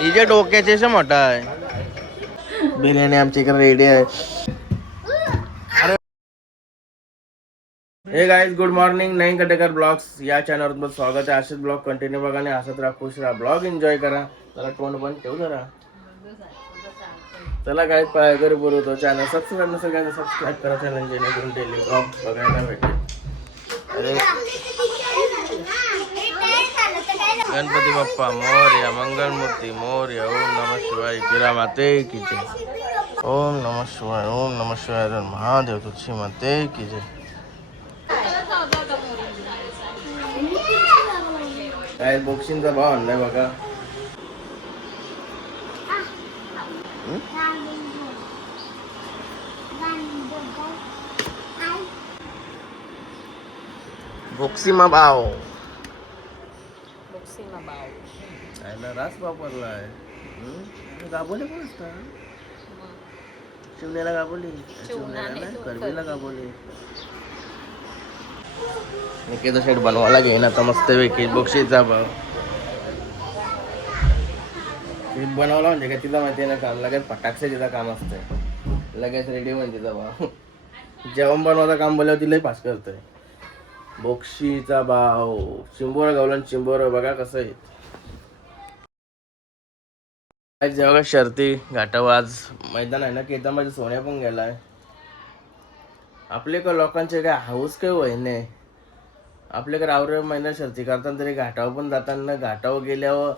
हिच्या डोक्याचे मोठा आहे. बिर्याणी आमच्या इकडे रेडी आहे. हे गाईज गुड मॉर्निंग. नईन कटेकर ब्लॉग्स या चॅनलवर स्वागत आहे. असेच ब्लॉग कंटिन्यू बघा आणि हसत राहा, खुश राहा, ब्लॉग एन्जॉय करा. जरा तोंड बंद ठेवू जरा. चला गाईज पायगर बोलवतो. चॅनल सबस्क्राईब नसेल काय सबस्क्राईब करा चॅनल, जेणेकरून डेली ब्लॉग बघायला भेटेल. अरे गणपती बाप्पा मोरया, मंगलमूर्ती मोरया. ओम नमः शिवाय. गिरा माते की जय. ओम नमः शिवाय. ओम नमः शिवाय. महादेव तुझी माते की जय. काय बॉक्सिंगचा भाव आणलाय बघा. बॉक्सिंग भाव खायला रास वापरलाय. गाबोले पण असतात. शिवण्याला गाबोली, शिवण्याला करवीला गाबोली. निकेचा शेट बनवायला घेईन आता मस्त पैकी. बक्षीसचा भाव बनवला म्हणजे काय तिला माहिती आहे ना काम. लगेच फटाकसे तिचं काम असतंय. लगेच रेडी म्हणजे तिचा भाव. जेवण बनवायचं काम बोलल्यावर तिलाही पास करतोय. बोक्षीचा भाव चिंबोरा गावला. चिंबोरा बघा कसं आहे. जेव्हा शर्ती घाटावर आज मैदान आहे ना, केतनबाजी सोन्या पण गेलाय. आपले का लोकांचे काय हाऊस काय वय नाही. आपल्याकडे आवरे महिन्यात शर्ती करताना तरी घाटावर पण जाताना घाटावर गेल्यावर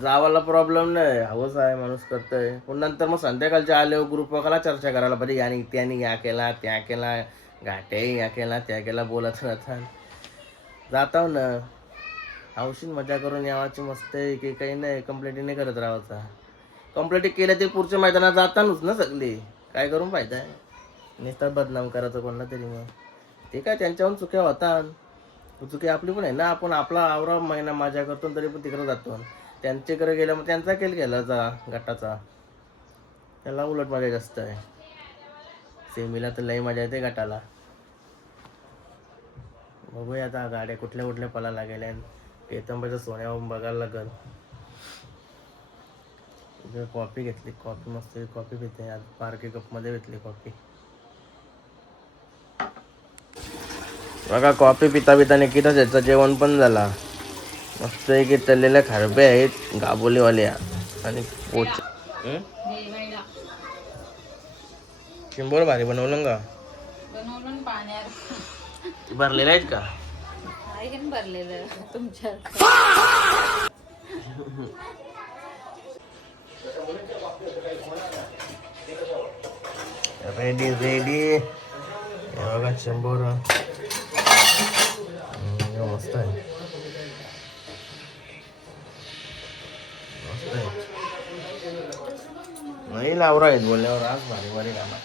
जावाला प्रॉब्लेम नाही. हाऊस आहे, माणूस करतोय. पण नंतर मग संध्याकाळच्या आल्यावर ग्रुप वगैरे चर्चा करायला पाहिजे. याने त्याने या केला, त्या केला, घाटे या केला, त्या केला बोलत राहतात. जाताव ना हौशीन मजा करून यावाची मस्त आहे की काही नाही. कंप्लेंट नाही करत राहायचा. कंप्लेंट केल्या ते पुढच्या मैदानात जातानच ना सगळी. काय करून फायदा आहे. नुसतं बदनाम करायचं कोणाला तरी. मग ते काय त्यांच्याहून चुक्या होतात. चुकी आपली पण आहे ना. आपण आपला आवरा महिना मजा करतो तरी पण तिकडे जातो. त्यांच्याकडे गेल्या मग त्यांचा खेळ केला गटाचा. त्याला उलट मजा जास्त आहे. सेमीला तर लई मजा येते गटाला. बघूया आता गाड्या कुठल्या कुठल्या पळायला गेल्या. केतंबाच्या सोन्यावर बघायला लागल. कॉफी घेतली. कॉफी मस्त कॉफी पिते आज. पार्के कपमध्ये घेतली कॉफी. बघा कॉफी पिता पिता निकिता त्याचं जेवण पण झाला. मस्त की तळलेल्या खारबे आहेत गाबोलीवाल्या आणि पोच. चिंबोर भारी बनवलं का? भरलेलं आहेत का? भरलेलं तुमच्या रेडी रेडी. बघा चिंबोर मस्त आहे. मस्त आहे. नाही लावरा आहेत बोलल्यावर आज भारी भारी कामा.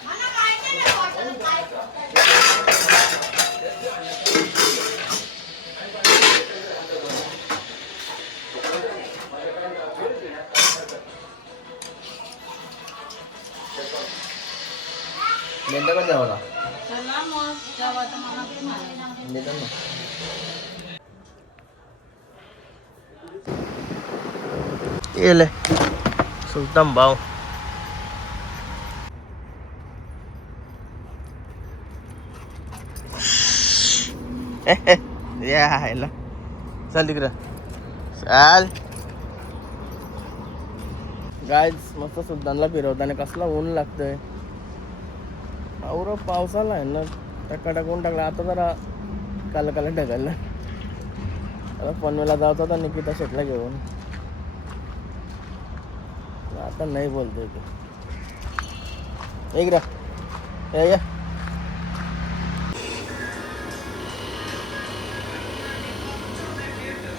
का जेवायला येले सुलतान भाव. या चल तिकडं चाल. गायज मस्त सुलतानला फिरवताना कसला ऊन लागतंय. और पावसाला आहे ना टकाटकून टाकला. आता जरा काल काल ढगायला. आता पनवेलला जायचं होता निकिता शेटला घेऊन. आता नाही बोलतोय तू. एक या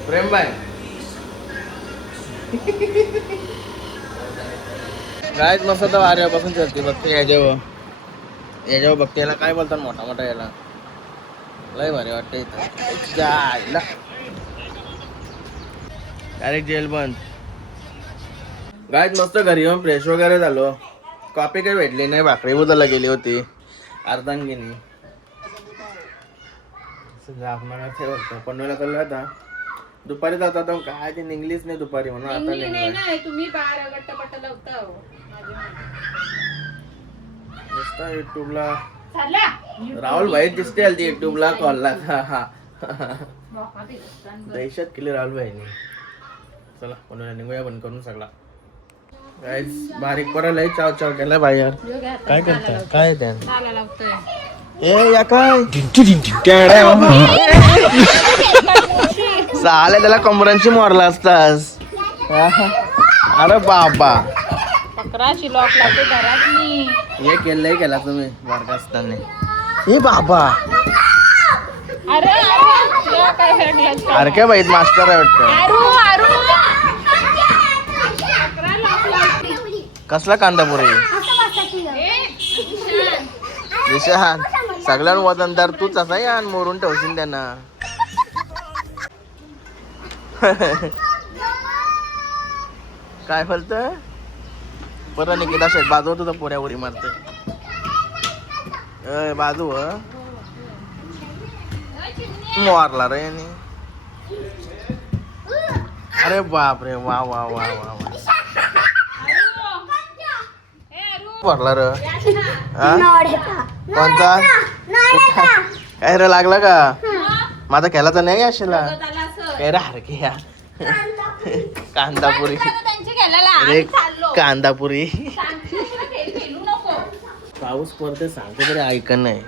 प्रेम बाय. गायच मस्त तर आर्यापासून चलते बघते. याच्यावर बघते. याला काय बोलतात मोठा मोठा याला लय भारी वाटतं इथं. जायला डायरेक्ट जेल बंद. गायच मस्त घरी येऊन फ्रेश वगैरे झालो. कॉफी काही भेटली नाही. भाकरी बुजायला गेली होती अर्धांगिनी. पनवेलला चाललो आता. दुपारी जातात तर काय ते निघलीच नाही दुपारी म्हणून आता निघली नाही निघणार. ना तुम्ही बाहेर गट्टापट्टा लावता हो. माझी नुसता युट्यूबला चालला राहुल भाई दिसते हल्ली युट्यूबला कॉलला. बापा ते रस्त्यानं दहशत केली राहुल भाईने. चला कोणाला निघूया बंद करून सगळा. गाईस बारीक पडायला चाव चाव केला भाई यार. बघ आता काय करताय काय त्या चाला लावतोय ए या काय चाले त्याला कमरांची मारला असतास. अरे बाबा पकराची लॉक लावते घरात मी हे केलंय केला तुम्ही वर्ग असताना. ए बाबा अरे तुला काय हरडलंस का? अरे काय बाई मास्टर आहे वाटतं. आरू कसला कांदापुरी विशाल सगळ्यांना वजनदार तूच असा या मोरून ठेवशील त्यांना. काय फलतंय परत निकिता शेट बाजू तुझा पोऱ्या उडी मारते. बाजू मारला रे यांनी. अरे बाप रे वा वा वा वा वा मारला रे. कोणता काय रे लागला का माझा खेळाचा नाही असेला काय रे हरके या कांदापुरी अरे कांदापुरी. पाऊस पडते सांगते तरी ऐक नाही.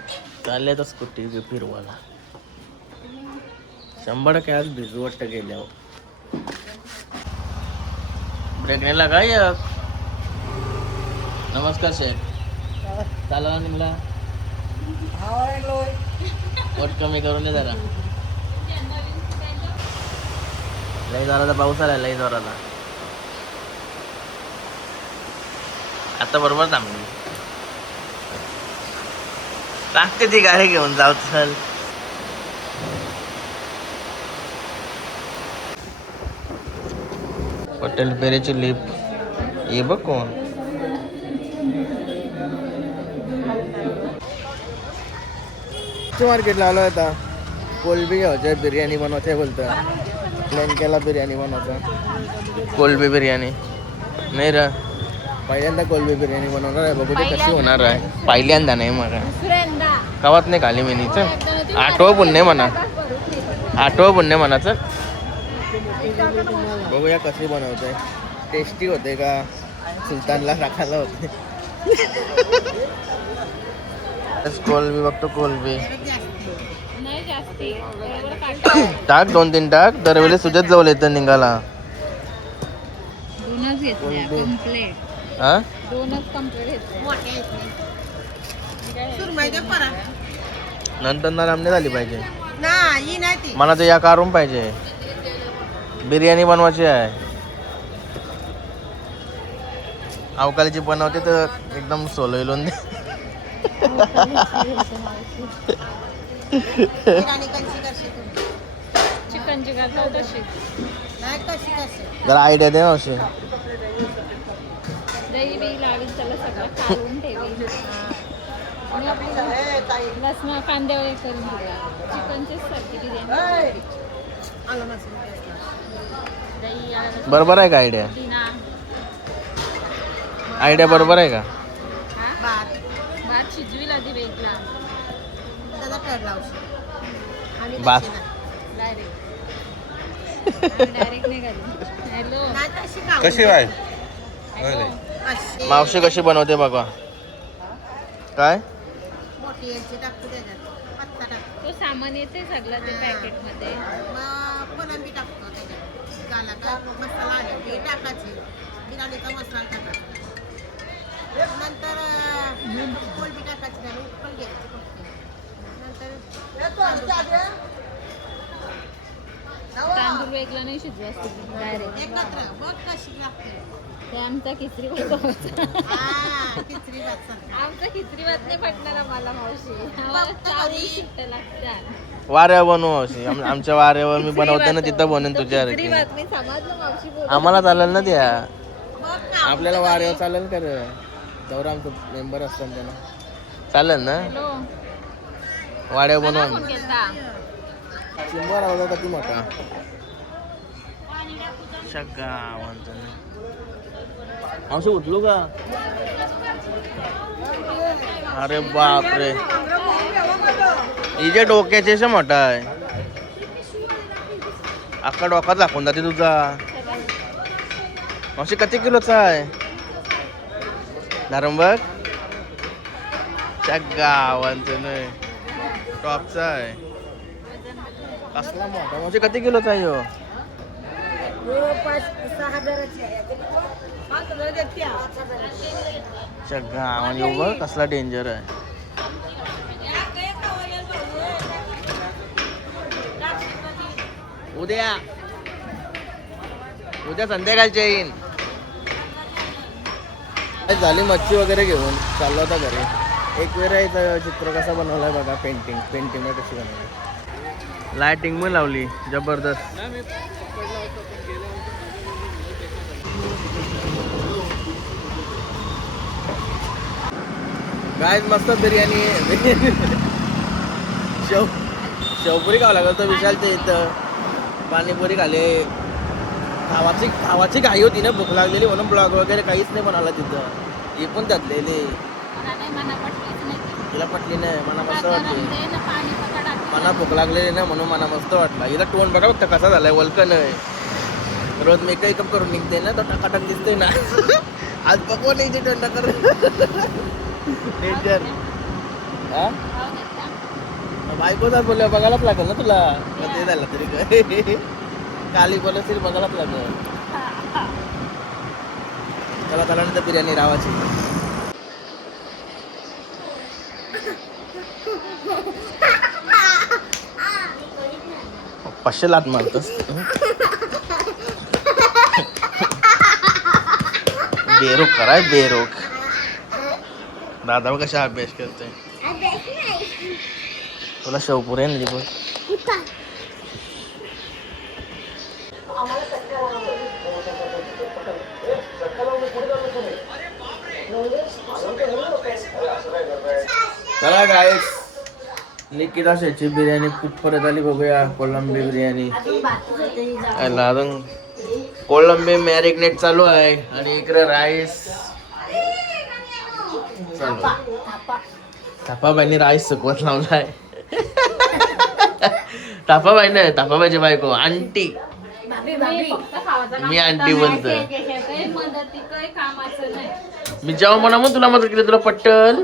चालले तर स्कूटी फिरवायला 100% आज भिजू वाटतं गेल्यावर. ब्रेक नाही लागा एक. नमस्कार शेठ चालला निघला पोट कमी करून दे जरा. लई जोराचा पाऊस आला लई जोराचा. आता बरोबर थांबली लागते ती गाडी घेऊन जाऊ. चल पटेल पेरेची लिप ये बघ कोण. मार्केट लावला होता कोलबी घ्यायचं बिर्याणी बनवायचं बोलतं. प्लॅन केला बिर्याणी बनवायचा कोलबी बिर्याणी नाही रे. पहिल्यांदा कोलबी बिर्याणी बनवणार आहे बघू ते कशी होणार आहे. पहिल्यांदा नाही मला कवात नाही खाली मी नीच आठवं पुण्य म्हणा आठवं पुण्य म्हणाचं. बघूया कशी बनवते टेस्टी होते का सुलतानला टाकायला होते. कोलबी बघतो कोलबी नाही जास्ती बरोबर काटा टाक 2-3 टाक दरवेळी सुजत जाऊ येतं निघाला. दोनच घेतल्या कंप्लीट. हा दोनच कंप्लीट घेतल्या. नंतर ना रामने झाली पाहिजे मला तर या कारून पाहिजे. बिर्याणी बनवायची आहे अवकाळीची बनवते तर एकदम सोलवून दे. चिकनची करता तशी जरा आयडिया दे ना अशी. दही बिही लावीन त्याला सगळं काढून ठेवीन आणि आपली लसणं कांदे वगैरे करून घेऊया. चिकनचीच सारखी बिर्याणी. दही आलं बरोबर आहे का आयडिया. पुदिना. आयडिया बरोबर आहे का. भात शिजविला आधी वेगळा बास डायरेक्ट नाही घालून. हॅलो कशी आहे मावशी कशी बनवते बघा. काय तो सामान येते सगळं ते पॅकेट मध्ये. तांदूळ वेगळा नाही शिजवा डायरेक्ट. ते आमचा खिचडी भात आमचा खिचडी भात नाही पटणार आम्हाला मावशी. आम्हाला चावल शिट्ट्या लागतात. वाऱ्यावर बनवू मावशी आमच्या वाऱ्यावर मी बनवते ना तिथं बनवून तुझ्या खिचडी भात मी समजलं मावशी बोल. आम्हाला चालेल ना त्या आपल्याला वाऱ्यावर चालेल का रे. जवळ आमचं मेंबर असतात त्यांना चालेल ना हॅलो वाड्यावर बनवून. कोण घेता? चिंबर आवाज होता की मोठा गावांचं असं उठलो का? अरे बापरे, हिच्या डोक्याचे असं मोठा आहे. अख्खा डोका दाखवून जाते तुझा. मावशी किती किलोचा आहे धरम बघ? गावांचं नाही, टॉपचा आहे. कसला मोठा मावशी किती किलोचा आहे ह्यो? गावान येऊ बघ कसला डेंजर आहे. उद्या संध्याकाळच्या येईन. झाली मच्छी वगैरे घेऊन चाललो होता घरी. एक वेळ यायचं चित्र कसा बनवलाय बघा. पेंटिंग मध्ये कशी बनवली. लाइटिंग पण लावली जबरदस्त. काय मस्त बिर्याणी. शेवपुरी खावं लागलं तर विशालच्या इथं. पाणीपुरी खाले. खावाची घाई होती ना, भूक लागलेली म्हणून ब्लॉग वगैरे काहीच नाही बनवला तिथं. हे पण त्यातलेले तिला पटली नाही. मला मस्त वाटली. मला भूक लागलेली ना म्हणून मला मस्त वाटला. हिला टोन बघा फक्त कसा झालाय, वल्कन आहे. रोज मेकअप करून निघते ना तर टकाटक दिसते ना. आज बघू नाही टोन कर डेंजर. बायकोचाच बोलल्या बघायलाच लागेल ना तुला. ते झालं तरी काय काली बोलत तरी बघायलाच लागेल. चला त्यानंतर बिर्याणी रावाची. पाचशे लात मारतोस. बेरोक कराय बेरोक. दादा कशा अभ्यास करते. तुला शेवपुरे नाही बघ. चला गाईस, निकिता शेची बिर्याणी कुठपर्यंत आली बघूया. कोलंबी बिर्याणी अजून कोलंबी मॅरिनेट चालू आहे आणि इकडे राईस चालू. थापाबाईने राईस सुकवत लावलाय. थापाबाई नाही, थापाबाईची बायको आंटी. मी आंटी बोलतोय. मी जेव्हा म्हणा मग तुला मदत केली तुला पट्टल.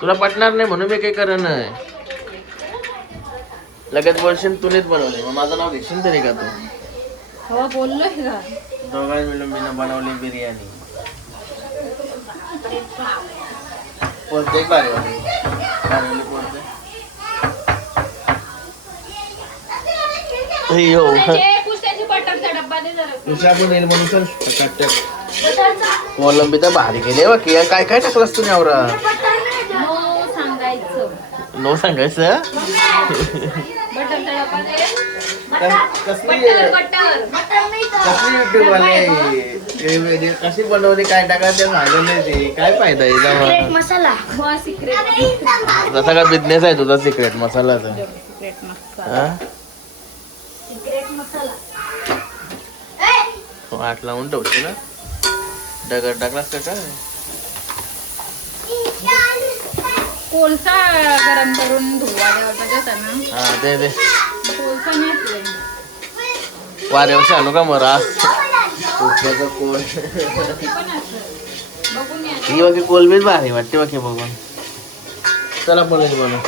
तुला पटणार नाही म्हणून मी काही करत नाही. लगेच बोलशील तूनेच बनवले. मग माझं नाव घेशील तरी का तू? बोललोय का? दोघांनी मिळून मी बनवली बिर्याणी. बोलते भारी बोलते. कोलंबी तर भारी गेले बघ. काय काय टाकलंस तुम्ही आवरा? नो सांगायचं. कशी बनवली काय टाकायचं सांगत नाही ते. काय फायदा आहे मसाला? जसा का बिझनेस आहे तुझा सिक्रेट मसालाचा. आठ लावून ठेवते ना. दगड टाकलास का काय? कोळसा गरम करून धुवा देवाचा ना. हा दे दे. कोळसा नाही वाऱ्यावर आणू का मरा कोल. ही बाकी कोलबीच भारी वाटते बाकी बघून. चला बोलायचं बोला.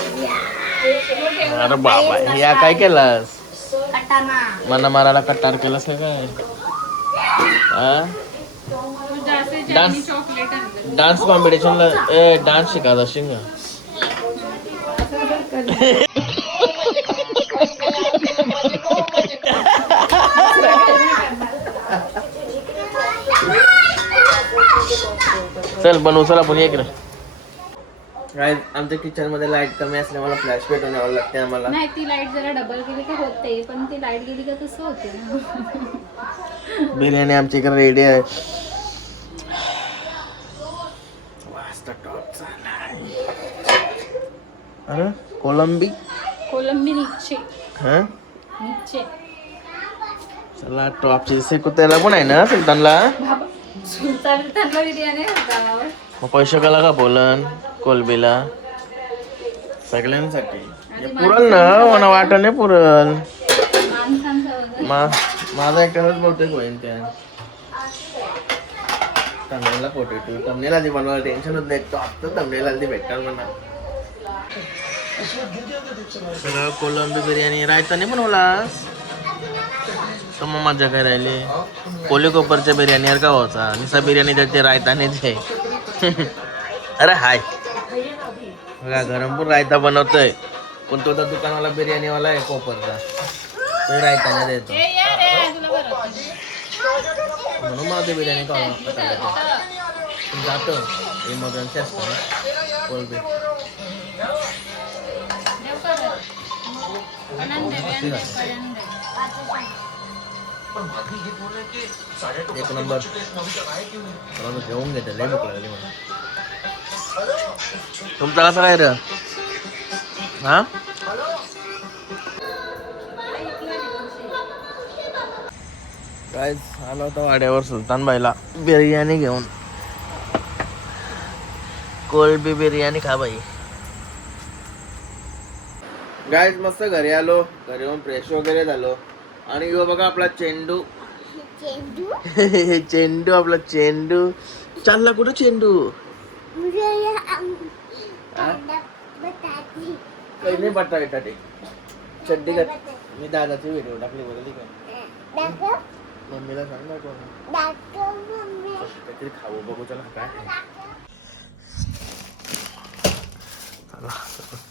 अरे बाबा या काय केलास? मला मारायला कट्टार केलास का काय? डान्स कॉम्पिटिशनला डान्स शिकायचा असेल का? चल बनवू. चला आपण एक आमच्या किचन मध्ये लाईट कमी असल्यामुळे फ्लॅश पेटवून यावं लागते आम्हाला. नाही ती लाईट जरा डबल गेली का होते, पण ती लाईट गेली का तसं होते ना. बिर्याणी आमच्या इकडे रेडी आहे. अरे कोलंबी कोलंबी नीचे. हाँ नीचे चला टॉपची कुत्याला पण आहे ना सुलतानला. सुलतानला बिर्याणी होता. मग पैसे कला का बोलन कोलबीला सगळ्यांसाठी हे पुरल ना मला वाटत नाही पुरल. माझा एकट्यालाच बहुतेक होईल त्या तमनेला पोटेटो तमनेला आधी बनवायला टेन्शन होत नाही. तो आता तमनेला आधी भेटणार म्हणा. सगळं कोलंबी बिर्याणी रायता नाही बनवला तर मग मजा काय राहिली. कोली कोपरच्या बिर्याणीवर का व्हायचा निसा बिर्याणी देते रायता नाही ते. अरे हाय बघा गरमपूर रायता बनवतोय पण तो तर दुकानवाला बिर्याणीवाला आहे कोपरचा तो रायता नाही देतो म्हणून मला ते बिर्याणी जातो इमर्जन्सी असतो ना कोलबी. एक नंबर घेऊन घेते लय भूक लागली मला. तुमचा कसा काय र हा काय आला होता वाड्यावर सुलतानबाईला बिर्याणी घेऊन. कोलबी बिर्याणी खा बाई. गाईज मस्त घरी आलो. घरी येऊन फ्रेश वगैरे झालो आणि यो बघा आपला चेंडू. चेंडू आपला चेंडू चालला कुठं चेंडू. काही नाही बटा बेटा ते चड्डी घात. मी दादाची व्हिडिओ टाकली बघली का मम्मीला सांग ना काहीतरी खाऊ बघू. चला काय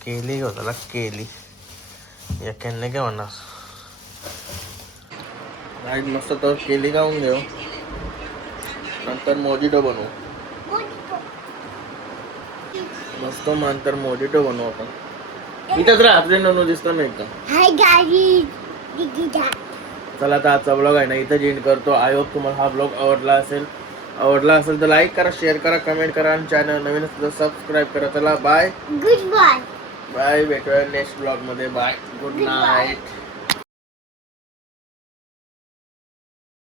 केली घेऊ त्याला केली याने काय म्हणणार. राईट मस्त तर केली खाऊन घेऊ नंतर मोजिटो बनवू. मस्त नंतर मोजिटो बनवू आपण. इथंच राहा आपले ननू दिसतो नाही का. चला आता आजचा ब्लॉग आहे ना इथं एंड करतो. आय होप तुम्हाला हा ब्लॉग आवडला असेल तर लाईक करा शेअर करा कमेंट करा आणि चॅनल नवीन असेल तर सबस्क्राईब करा. चला बाय गुड बाय भेटूया नेक्स्ट ब्लॉग मध्ये. Bye good night.